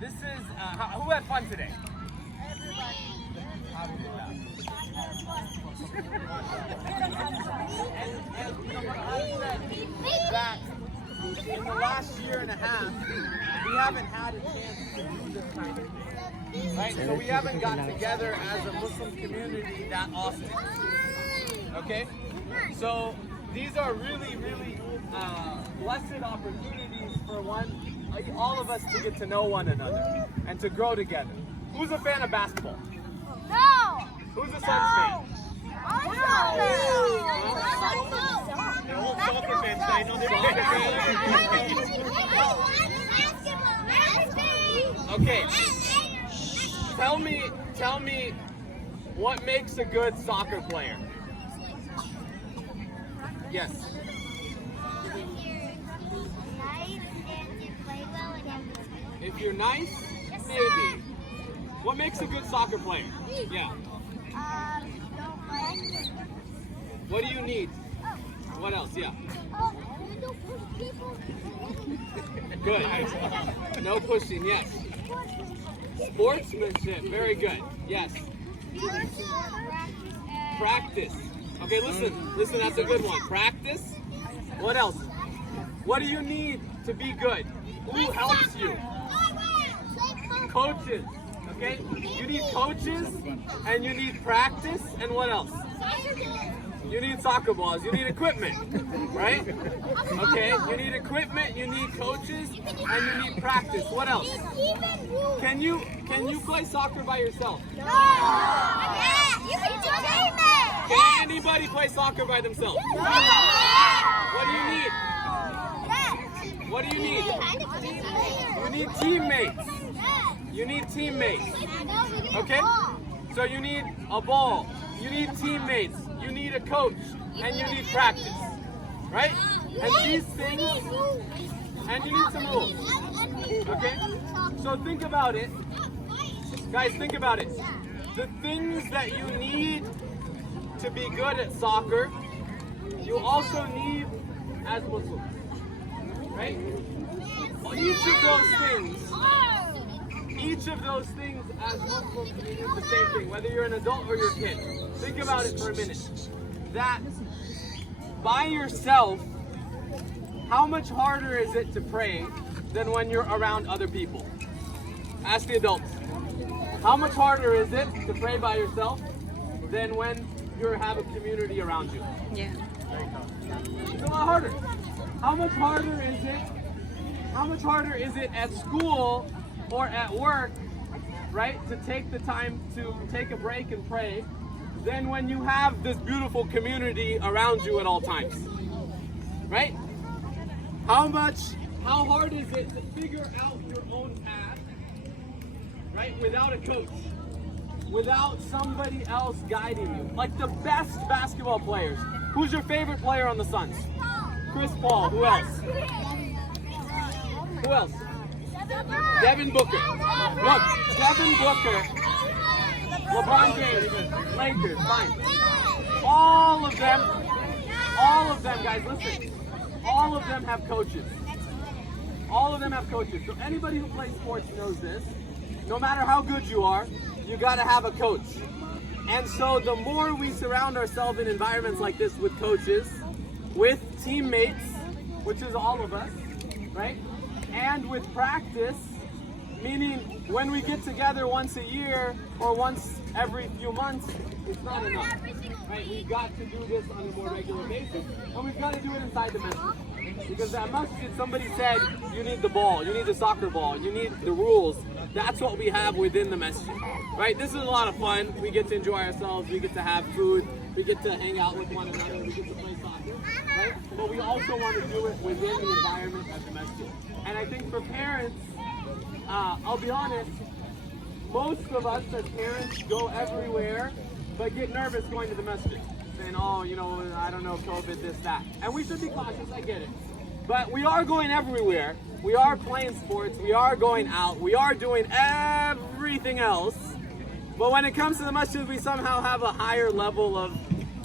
this is, who had fun today? That in the last year and a half, we haven't had a chance to do this kind of thing, right? So we haven't got together as a Muslim community that often, okay? So these are really, really blessed opportunities for all of us to get to know one another and to grow together. Who's a fan of basketball? No! Who's a Suns fan? Okay. Tell me what makes a good soccer player? Yes. If you're nice, maybe. What makes a good soccer player? Yeah. What do you need? What else? Yeah. Good. No pushing, yes. Sportsmanship, very good. Yes. Practice. Okay, listen, that's a good one. Practice. What else? What do you need to be good? Who helps you? Coaches. Okay? You need coaches and you need practice, and what else? You need soccer balls, you need equipment, right? Okay, you need equipment, you need coaches, and you need practice. What else? Can you play soccer by yourself? No! You can do it! Can anybody play soccer by themselves? What do you need? What do you need? You need teammates. You need teammates. Okay? So you need a ball, you need teammates, you need a coach, and you need practice. Right? And these things, and you need some rules. Okay? So think about it. Guys, think about it. The things that you need to be good at soccer, you also need as Muslims. Right? Each of those things as Muslims mean the same thing, whether you're an adult or you're a kid. Think about it for a minute. That by yourself, how much harder is it to pray than when you're around other people? Ask the adults. How much harder is it to pray by yourself than when you have a community around you? Yeah. It's a lot harder. How much harder is it? How much harder is it at school or at work, right, to take the time to take a break and pray than when you have this beautiful community around you at all times? Right? How hard is it to figure out your own path, right, without a coach, without somebody else guiding you? Like the best basketball players. Who's your favorite player on the Suns? Chris Paul. Who else? Who else? Devin Booker. Look, Devin Booker, LeBron James, Lakers, fine. All of them, guys, listen. All of them have coaches. All of them have coaches. So anybody who plays sports knows this. No matter how good you are, you gotta have a coach. And so the more we surround ourselves in environments like this with coaches, with teammates, which is all of us, right? And with practice, meaning when we get together once a year or once every few months, it's not enough, right? We've got to do this on a more regular basis, and we've got to do it inside the masjid. Because at masjid, somebody said, you need the ball, you need the soccer ball, you need the rules. That's what we have within the masjid, right? This is a lot of fun. We get to enjoy ourselves, we get to have food, we get to hang out with one another, we get to play soccer, right? But we also want to do it within the environment of the masjid. And I think for parents, I'll be honest, most of us as parents go everywhere, but get nervous going to the masjid, saying, oh, you know, I don't know, COVID, this, that. And we should be cautious, I get it. But we are going everywhere. We are playing sports, we are going out, we are doing everything else. But when it comes to the masjid, we somehow have a higher level of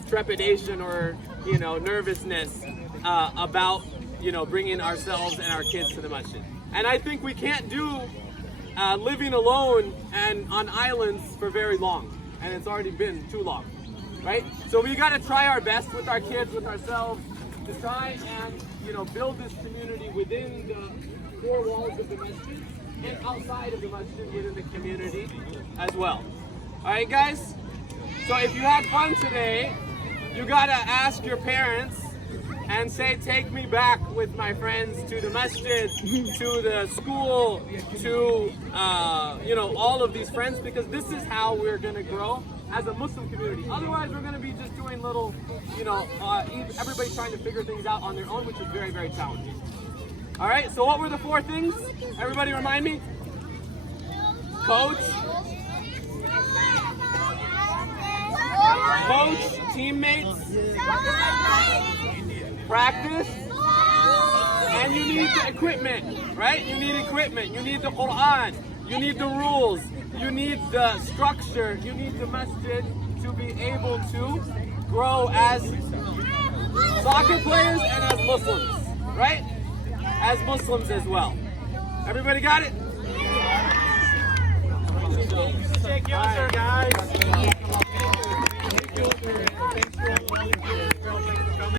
trepidation or, you know, nervousness about, you know, bringing ourselves and our kids to the masjid. And I think we can't do living alone and on islands for very long, and it's already been too long, right? So we got to try our best with our kids, with ourselves, to try and build this community within the four walls of the masjid and outside of the masjid within the community as well. All right, guys. So if you had fun today, you gotta ask your parents and say, take me back with my friends to the masjid, to the school, to all of these friends, because this is how we're gonna grow as a Muslim community. Otherwise, we're gonna be just doing little, everybody trying to figure things out on their own, which is very, very challenging. All right. So what were the four things? Everybody, remind me. Coach, teammates, practice, and you need the equipment, right? You need equipment, you need the Quran, you need the rules, you need the structure, you need the masjid to be able to grow as soccer players and as Muslims, right? As Muslims as well. Everybody got it?